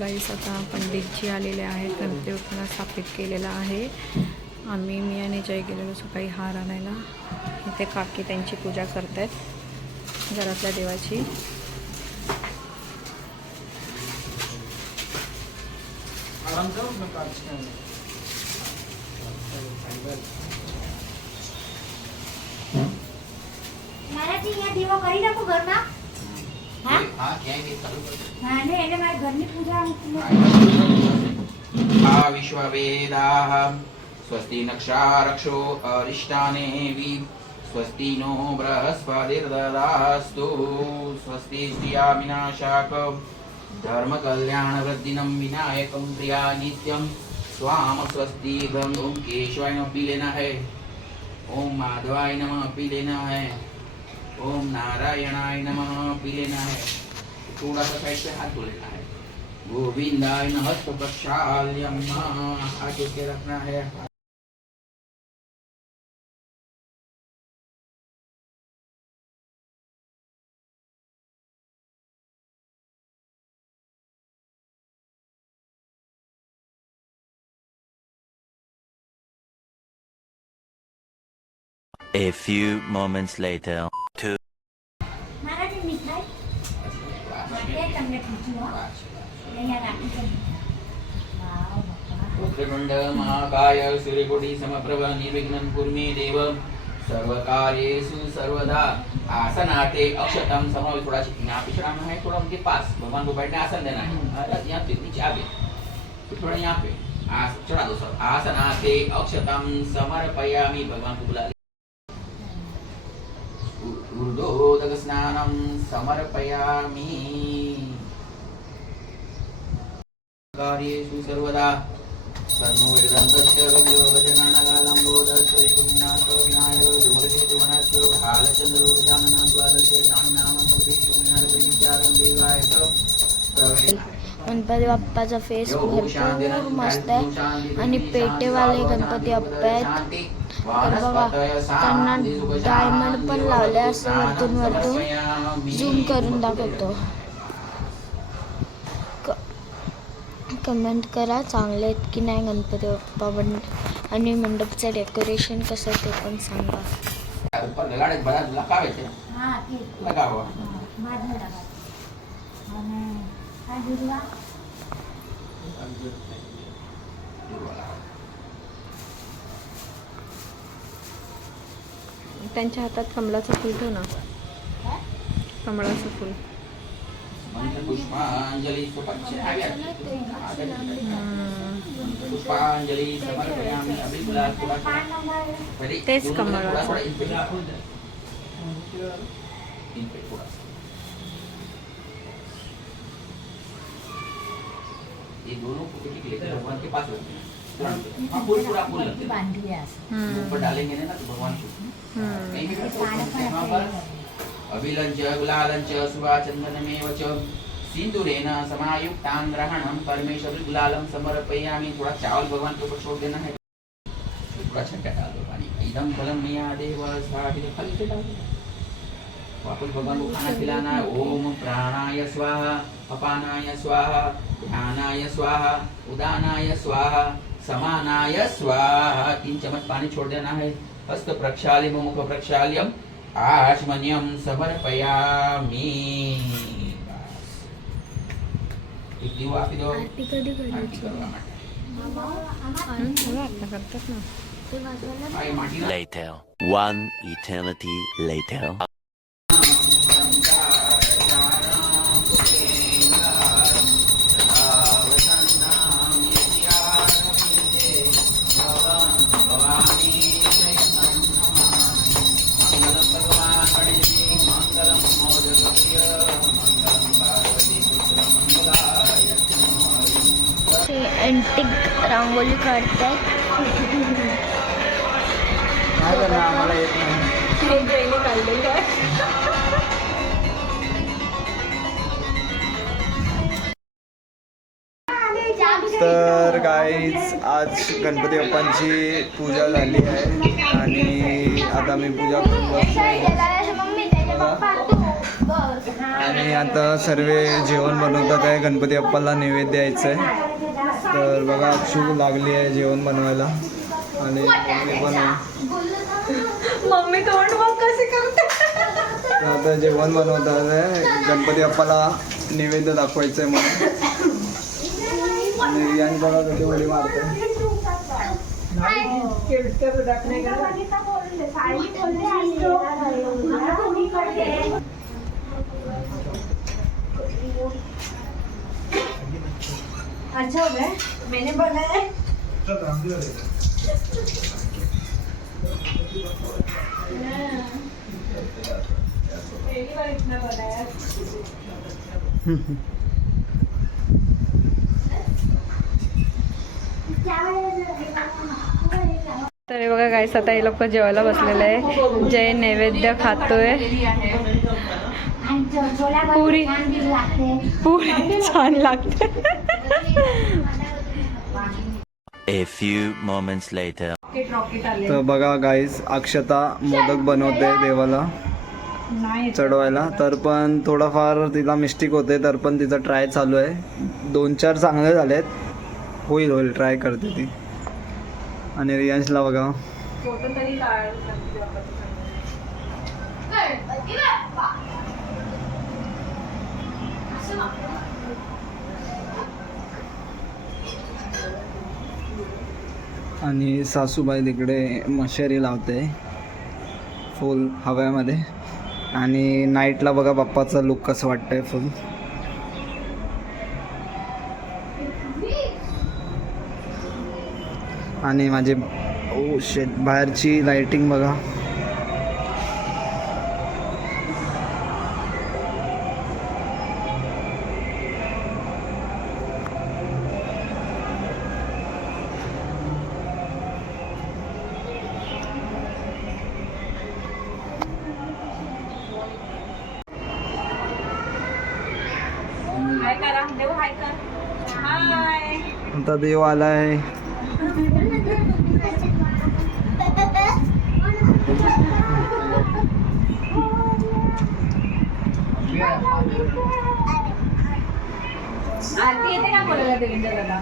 गाईस आता पंडितजी आलेले आहेत. गणपती बाप्पांना स्थापित केलेला आहे. मी आणि जय गेलेलो सकाळी हार आणायला. इथे काकी त्यांची पूजा करतायत घरातल्या देवाची. દીવો કરી નાખો ઘરમાં. હા હા ક્યાં ચાલુ કરો. હા ને એને મારી ઘરની પૂજા विश्ववेदाः स्वस्ति नक्षारक्षो अरिष्टानेवि स्वस्ति नो बृहस्पतिर्ददास्तु स्वस्ति श्रियाविनाशाक धर्मकल्याणवृद्धिनं विनायकं प्रिया नित्यं स्वाम स्वस्ति ओम केशवाय नमः पी लेना है, ओम माधवाय नमः पी लेना है, ओम नारायणाय नमः पी लेना है. थोड़ा सा साइड से हाथ धो लेना है. गोविंदाय नमः हस्त प्रक्षाल्यम आगे के रखना है. A few moments later. पुत्रगुंड महाकाय सूर्यकोटि समप्रभ निर्विघ्नं कुरु मे देव सर्वकार्येषु सर्वदा. आसनाते अक्षतम समो थोड़ा यहाँ पे चढ़ाना है, थोड़ा उनके पास भगवान को बैठने आसन देना है. यहाँ पे नीचे आगे थोड़ा यहाँ पे चढ़ा दो सब. आसनाते अक्षतम समर्पयामि भगवान को बुला. ऊर्ध्वोदक स्नानं समर्पयामि. कार्येषु सर्वदा सर्वोदन्तस्य गजगणनालम्बोदर्शरिकुमिनाथो विनायक दुर्गे दुवनस्य भालचन्द्रो गजाननं द्वादशे नामनामोदिशून्यारविचारं देवाय च प्रवेश. गणपती बाप्पाचा फेस भरपूर मस्त आहे आणि पेटेवाले गणपती बाप्पा आहेत. तर बघा त्यांना डायमंड पण लावले असं वरतून झूम करून दाखवतो. कमेंट करा चांगले आहेत की नाही गणपती बाप्पा आणि मंडपचं डेकोरेशन कसं ते पण सांगा. त्यांच्या हातात कमळाचं फूल ठेव ना. कमळाचं फूल. पुष्पांजलि समर्पयामि. अभी गुलाब तेच कमळाचं. ये दोनों भगवान के पास रखते हैं. फूल पूरा फूल ऊपर डालेंगे ना तो भगवान को नहीं भी वहाँ पर अभिलंच गुलालंच सुवाचंदनमेव च सिंदूरेण समायुक्तां ग्रहणं परमेश्वरी गुलालं समर्पयामि. थोड़ा चावल भगवान के ऊपर छोड़ देना है. थोड़ा छक्का डाल दो पानी. इदं फलं मया देव स्वाहा. फल से डाल दो. वापस भगवान को खाना खिलाना है. ओम प्राणाय स्वाहा, अपानाय स्वाहा, ध्यानाय स्वाहा, उदानाय स्वाहा, समानाय स्वाहा. 3 चम्मच पानी छोड़ देना है. हस्त प्रक्षाल्यम मुख प्रक्षाल्यम आचमन्यम समर्पयामि. एक दिवा आपी दो. आरती कधी करायची? Later. One eternity later. Antique rangoli काढतात. तर गाईज आज गणपती बाप्पांची पूजा झाली आहे आणि आता मी पूजा करून बसलो. बघा. आणि आता सर्व जेवण बनवतात आहे. गणपती बाप्पाला नैवेद्य द्यायचं आहे. तर बघा अक्षू लागली आहे जेवण बनवायला आणि मम्मी पण आहे. मम्मी तोंड मग कशी करते. तर आता जेवण बनवतात आहे. गणपती बाप्पाला नैवेद्य दाखवायचं आहे म्हणून. आणि रियान बघा कधी उडी मारते. अच्छा हो गया मैंने बनाया पहली बार इतना बनाया. तर हे बघा गाईस आता हे लोक जेवायला बसलेले आहे. जय नैवेद्य खातोय. पुरी पुरी छान लागते. A few moments later. तर बघा गाईस अक्षता मोदक बनवते देवाला चढवायला. तर पण थोडाफार तिला मिस्टेक होते. तर पण तिचा ट्राय चालू आहे. 2-4 चांगले झालेत. होईल ट्राय करते ती. आणि रियांशला बघा आणि सासूबाई तिकडे मशेरी लावते फुल हव्यामध्ये. आणि नाईटला बघा बाप्पाचा लुक कसं वाटतंय फुल. आणि माझे बाहेरची लाइटिंग बघा. हाय करा देव हाय कर. हाय आता देव आलाय. आरती येते का बोलायला देवेंद्र दादा.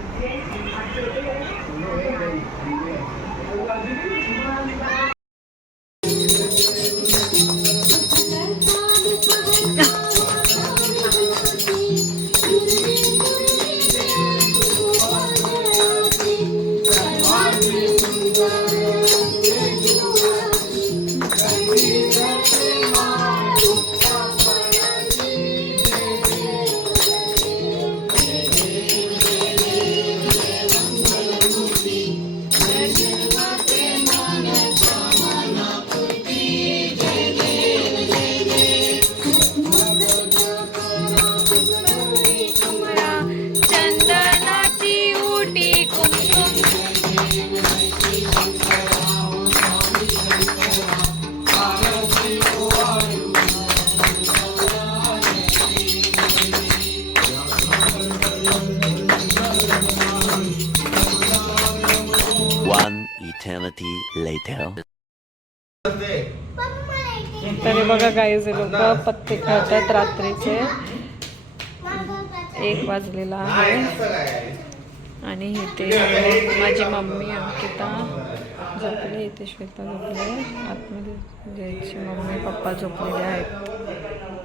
One eternity later. तरी बघा गाईज लोक पत्ते खेळतात रात्रीचे. 1 वाजलेला आहे. आणि इथे माझी मम्मी अंकिता झोपले. इथे श्वेता झोपले. आतमध्ये ज्याची मम्मी पप्पा झोपलेले आहेत.